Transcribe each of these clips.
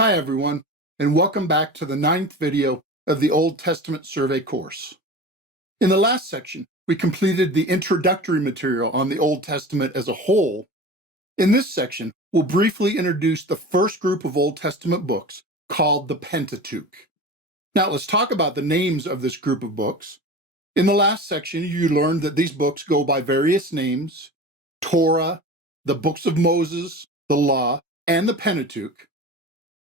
Hi everyone, and welcome back to the 9th video of the Old Testament Survey course. In the last section, we completed the introductory material on the Old Testament as a whole. In this section, we'll briefly introduce the first group of Old Testament books called the Pentateuch. Now let's talk about the names of this group of books. In the last section, you learned that these books go by various names: Torah, the books of Moses, the Law, and the Pentateuch.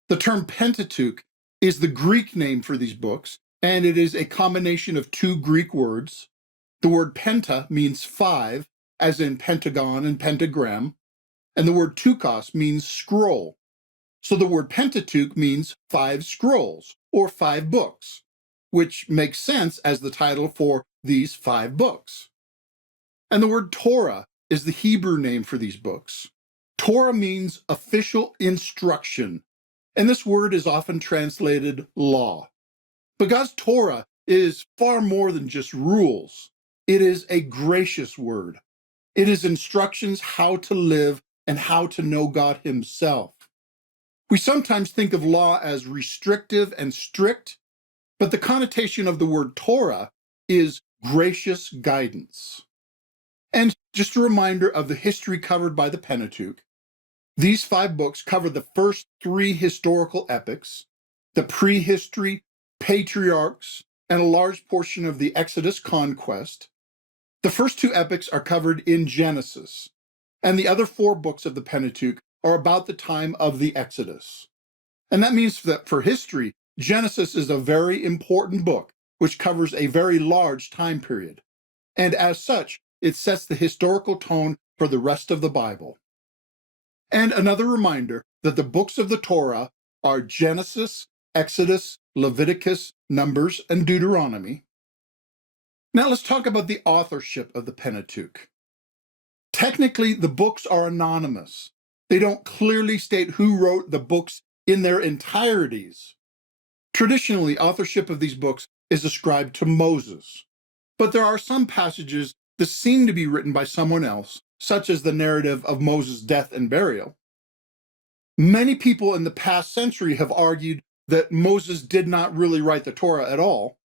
The term Pentateuch is the Greek name for these books, and it is a combination of two Greek words. The word penta means five, as in pentagon and pentagram, and the word tukos means scroll. So the word Pentateuch means five scrolls, or five books, which makes sense as the title for these five books. And the word Torah is the Hebrew name for these books. Torah means official instruction, and this word is often translated law. But God's Torah is far more than just rules. It is a gracious word. It is instructions how to live and how to know God Himself. We sometimes think of law as restrictive and strict, but the connotation of the word Torah is gracious guidance. And just a reminder of the history covered by the Pentateuch. These five books cover the first three historical epics, the prehistory, patriarchs, and a large portion of the Exodus conquest. The first two epics are covered in Genesis, and the other four books of the Pentateuch are about the time of the Exodus. And that means that for history, Genesis is a very important book, which covers a very large time period. And as such, it sets the historical tone for the rest of the Bible. And another reminder that the books of the Torah are Genesis, Exodus, Leviticus, Numbers, and Deuteronomy. Now let's talk about the authorship of the Pentateuch. Technically, the books are anonymous. They don't clearly state who wrote the books in their entireties. Traditionally, authorship of these books is ascribed to Moses, but there are some passages that seem to be written by someone else, such as the narrative of Moses' death and burial. Many people in the past century have argued that Moses did not really write the Torah at all,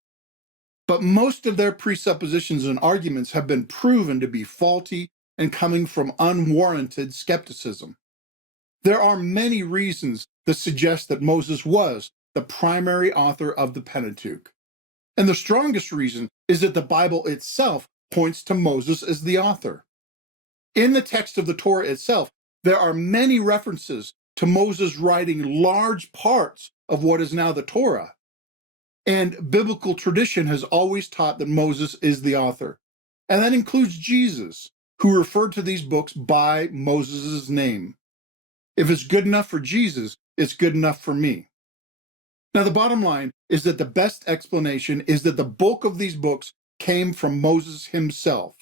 but most of their presuppositions and arguments have been proven to be faulty and coming from unwarranted skepticism. There are many reasons that suggest that Moses was the primary author of the Pentateuch, and the strongest reason is that the Bible itself points to Moses as the author. In the text of the Torah itself, there are many references to Moses writing large parts of what is now the Torah. And biblical tradition has always taught that Moses is the author. And that includes Jesus, who referred to these books by Moses' name. If it's good enough for Jesus, it's good enough for me. Now, the bottom line is that the best explanation is that the bulk of these books came from Moses himself,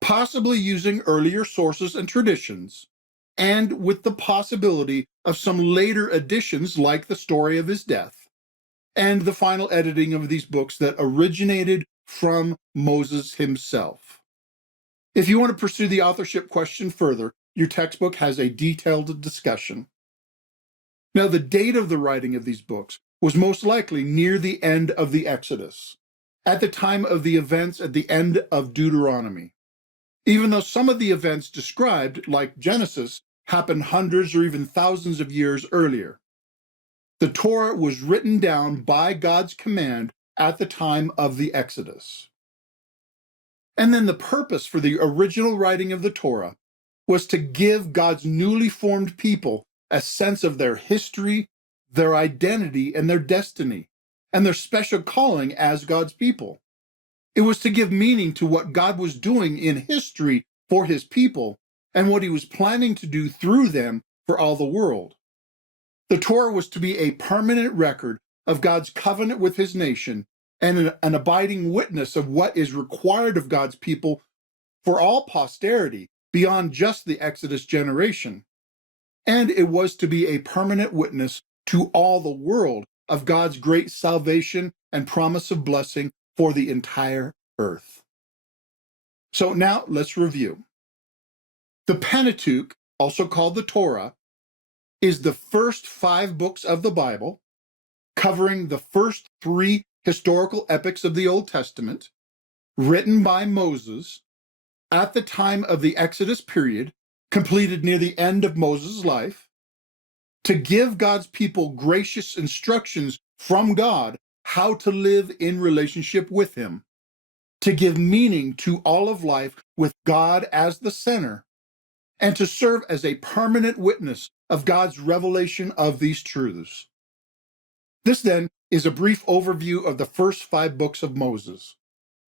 possibly using earlier sources and traditions, and with the possibility of some later additions like the story of his death, and the final editing of these books that originated from Moses himself. If you want to pursue the authorship question further, your textbook has a detailed discussion. Now, the date of the writing of these books was most likely near the end of the Exodus, at the time of the events at the end of Deuteronomy. Even though some of the events described, like Genesis, happened hundreds or even thousands of years earlier. The Torah was written down by God's command at the time of the Exodus. And then the purpose for the original writing of the Torah was to give God's newly formed people a sense of their history, their identity, and their destiny, and their special calling as God's people. It was to give meaning to what God was doing in history for His people and what He was planning to do through them for all the world. The Torah was to be a permanent record of God's covenant with His nation and an abiding witness of what is required of God's people for all posterity beyond just the Exodus generation. And it was to be a permanent witness to all the world of God's great salvation and promise of blessing for the entire earth. So now let's review. The Pentateuch, also called the Torah, is the first 5 books of the Bible, covering the first 3 historical epics of the Old Testament, written by Moses at the time of the Exodus period, completed near the end of Moses' life, to give God's people gracious instructions from God how to live in relationship with Him, to give meaning to all of life with God as the center, and to serve as a permanent witness of God's revelation of these truths. This then is a brief overview of the first 5 books of Moses.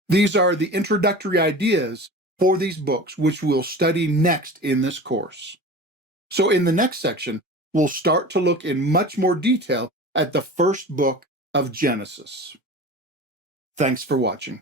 These are the introductory ideas for these books, which we'll study next in this course. So in the next section, we'll start to look in much more detail at the first book of Genesis. Thanks for watching.